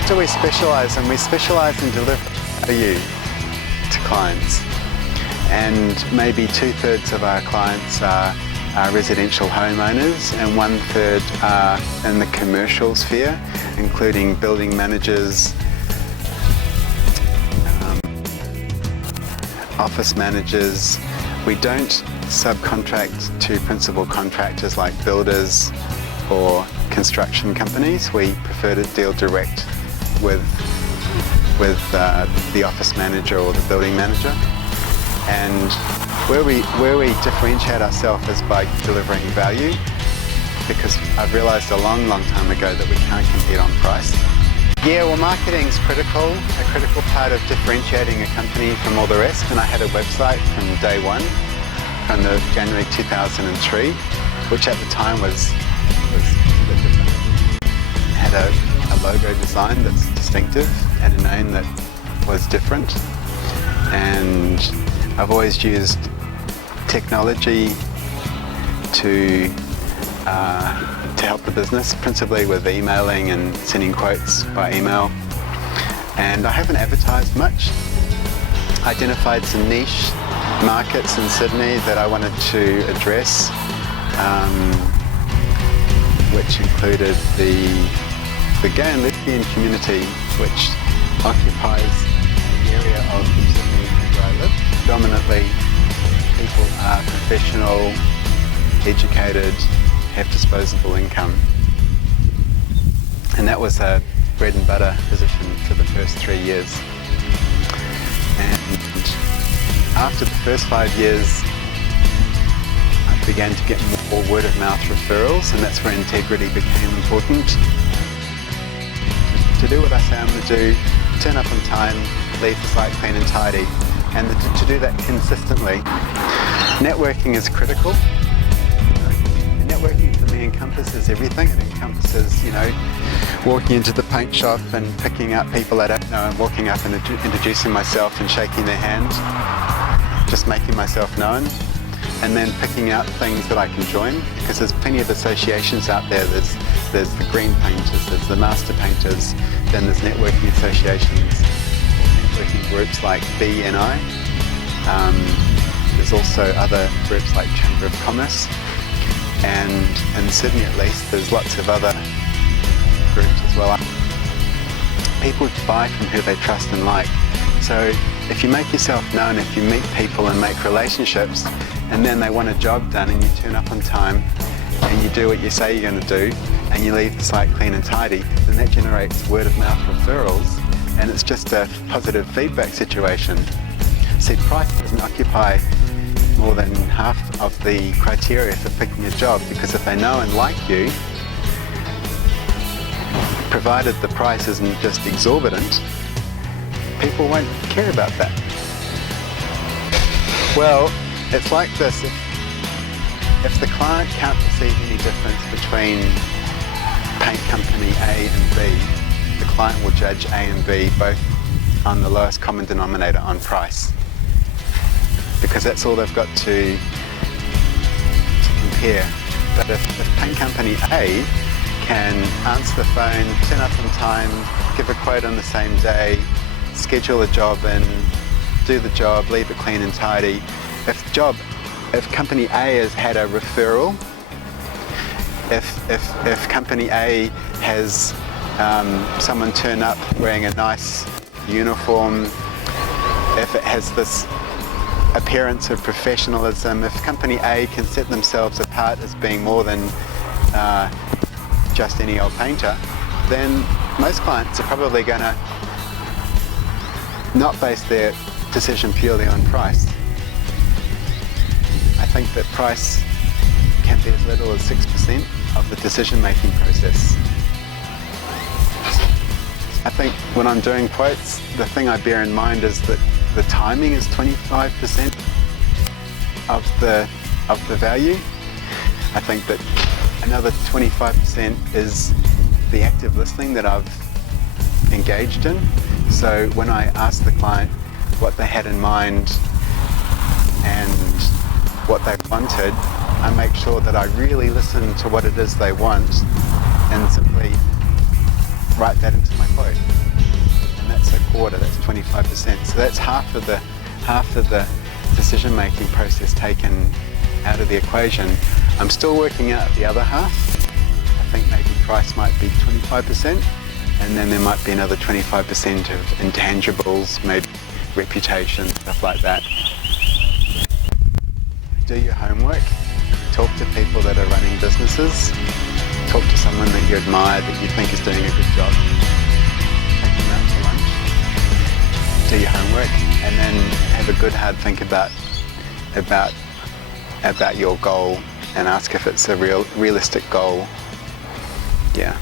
What do we specialise in? We specialise in delivering value to clients, and maybe 2/3 of our clients are residential homeowners and 1/3 are in the commercial sphere, including building managers, office managers. We don't subcontract to principal contractors like builders or construction companies. We prefer to deal direct with the office manager or the building manager. And where we differentiate ourselves is by delivering value, because I've realised a long time ago that we can't compete on price. Yeah, well, marketing is a critical part of differentiating a company from all the rest, and I had a website from day one, from the January 2003, which at the time was a bit different. It had a logo design that's distinctive and a name that was different, and I've always used technology to help the business, principally with emailing and sending quotes by email. And I haven't advertised much. I identified some niche markets in Sydney that I wanted to address, which included the gay and lesbian community, which occupies an area of Sydney where I live. Predominantly, people are professional, educated, have disposable income. And that was a bread and butter position for the first 3 years. And after the first 5 years, I began to get more word of mouth referrals, and that's where integrity became important. To do what I say I'm going to do, turn up on time, leave the site clean and tidy, and to do that consistently. Networking is critical. Networking for me encompasses everything. It encompasses, walking into the paint shop and picking up people I don't know and walking up and introducing myself and shaking their hand, just making myself known, and then picking out things that I can join, because there's plenty of associations out there. There's the green painters, there's the master painters, then there's networking associations, networking groups like BNI. There's also other groups like Chamber of Commerce. And in Sydney at least, there's lots of other groups as well. People buy from who they trust and like. So if you make yourself known, if you meet people and make relationships, and then they want a job done and you turn up on time and you do what you say you're going to do and you leave the site clean and tidy, then that generates word of mouth referrals, and it's just a positive feedback situation. See, price doesn't occupy more than half of the criteria for picking a job, because if they know and like you, provided the price isn't just exorbitant, people won't care about that. Well, it's like this. If the client can't perceive any difference between paint company A and B, the client will judge A and B both on the lowest common denominator on price, because that's all they've got to compare. But if paint company A can answer the phone, turn up on time, give a quote on the same day, schedule a job in, do the job, leave it clean and tidy. If company A has had a referral, if company A has someone turn up wearing a nice uniform, if it has this appearance of professionalism, if company A can set themselves apart as being more than just any old painter, then most clients are probably going to not base their decision purely on price. I think that price can be as little as 6% of the decision-making process. I think when I'm doing quotes, the thing I bear in mind is that the timing is 25% of the value. I think that another 25% is the active listening that I've engaged in. So when I ask the client what they had in mind and what they wanted, I make sure that I really listen to what it is they want and simply write that into my quote. And that's a quarter, that's 25%. So that's half of the decision-making process taken out of the equation. I'm still working out the other half. I think maybe price might be 25%, and then there might be another 25% of intangibles, maybe reputation, stuff like that. Do your homework. Talk to people that are running businesses. Talk to someone that you admire, that you think is doing a good job. Take them out to lunch. Do your homework, and then have a good hard think about your goal, and ask if it's a realistic goal. Yeah.